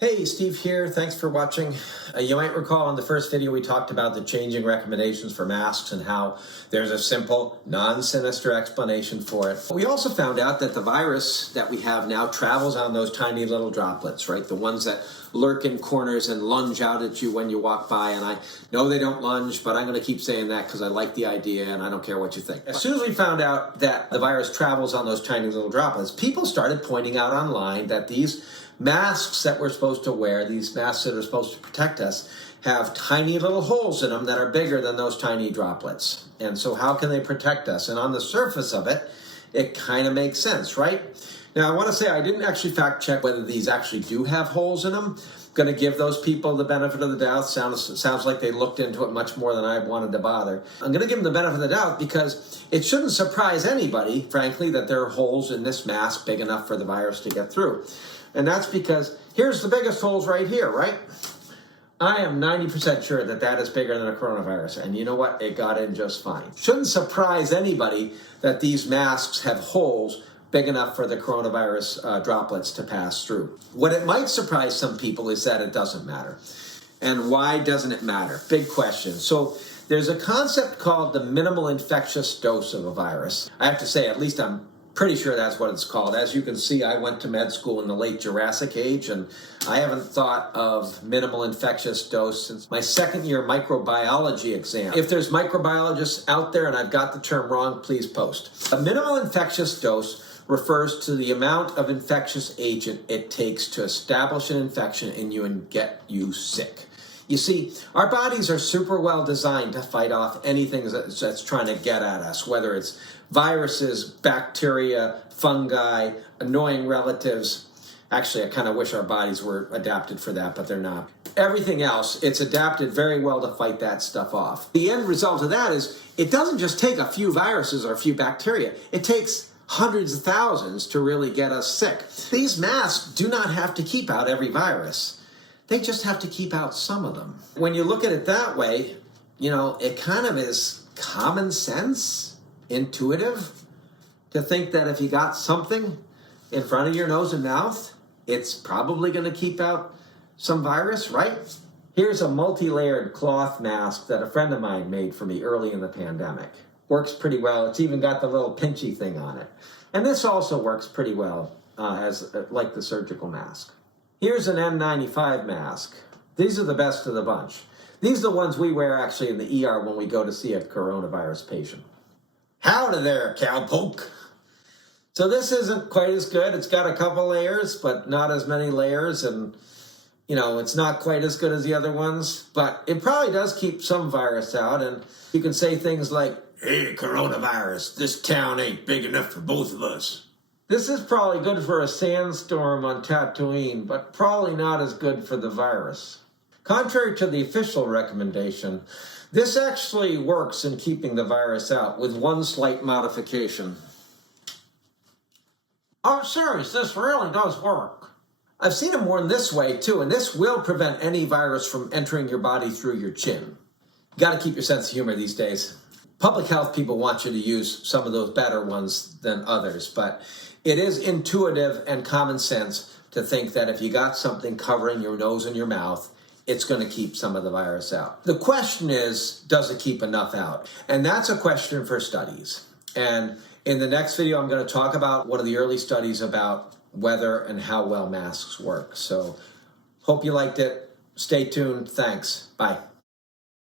Hey, Steve here. Thanks for watching. You might recall in the first video we talked about the changing recommendations for masks and how there's a simple, non-sinister explanation for it. We also found out that the virus that we have now travels on those tiny little droplets, right? The ones that lurk in corners and lunge out at you when you walk by. And I know they don't lunge, but I'm going to keep saying that because I like the idea and I don't care what you think. As soon as we found out that the virus travels on those tiny little droplets, people started pointing out online that these masks that we're supposed to wear, these masks that are supposed to protect us, have tiny little holes in them that are bigger than those tiny droplets. And so how can they protect us? And on the surface of it, it kind of makes sense, right? Now, I want to say I didn't actually fact check whether these actually do have holes in them. I'm going to give those people the benefit of the doubt. Sounds like they looked into it much more than I wanted to bother. I'm going to give them the benefit of the doubt because it shouldn't surprise anybody, frankly, that there are holes in this mask big enough for the virus to get through. And that's because here's the biggest holes right here, right? I am 90% sure that that is bigger than a coronavirus. And you know what? It got in just fine. Shouldn't surprise anybody that these masks have holes big enough for the coronavirus droplets to pass through. What it might surprise some people is that it doesn't matter. And why doesn't it matter? Big question. So there's a concept called the minimal infectious dose of a virus. I have to say, at least I'm pretty sure that's what it's called. As you can see, I went to med school in the late Jurassic age, and I haven't thought of minimal infectious dose since my second year microbiology exam. If there's microbiologists out there and I've got the term wrong, please post. A minimal infectious dose refers to the amount of infectious agent it takes to establish an infection in you and get you sick. You see, our bodies are super well designed to fight off anything that's trying to get at us, whether it's viruses, bacteria, fungi, annoying relatives. Actually, I kind of wish our bodies were adapted for that, but they're not. Everything else, it's adapted very well to fight that stuff off. The end result of that is it doesn't just take a few viruses or a few bacteria. It takes hundreds of thousands to really get us sick. These masks do not have to keep out every virus. They just have to keep out some of them. When you look at it that way, you know, it kind of is common sense, intuitive, to think that if you got something in front of your nose and mouth, it's probably going to keep out some virus, right? Here's a multi-layered cloth mask that a friend of mine made for me early in the pandemic. Works pretty well. It's even got the little pinchy thing on it. And this also works pretty well like the surgical mask. Here's an N95 mask. These are the best of the bunch. These are the ones we wear actually in the ER when we go to see a coronavirus patient. Howdy there, cowpoke. So this isn't quite as good. It's got a couple layers, but not as many layers. And, you know, it's not quite as good as the other ones. But it probably does keep some virus out. And you can say things like, hey, coronavirus, this town ain't big enough for both of us. This is probably good for a sandstorm on Tatooine, but probably not as good for the virus. Contrary to the official recommendation, this actually works in keeping the virus out with one slight modification. I'm serious, this really does work. I've seen it worn this way too, and this will prevent any virus from entering your body through your chin. You gotta keep your sense of humor these days. Public health people want you to use some of those better ones than others, but it is intuitive and common sense to think that if you got something covering your nose and your mouth, it's going to keep some of the virus out. The question is, does it keep enough out? And that's a question for studies. And in the next video, I'm going to talk about one of the early studies about whether and how well masks work. So hope you liked it. Stay tuned. Thanks. Bye.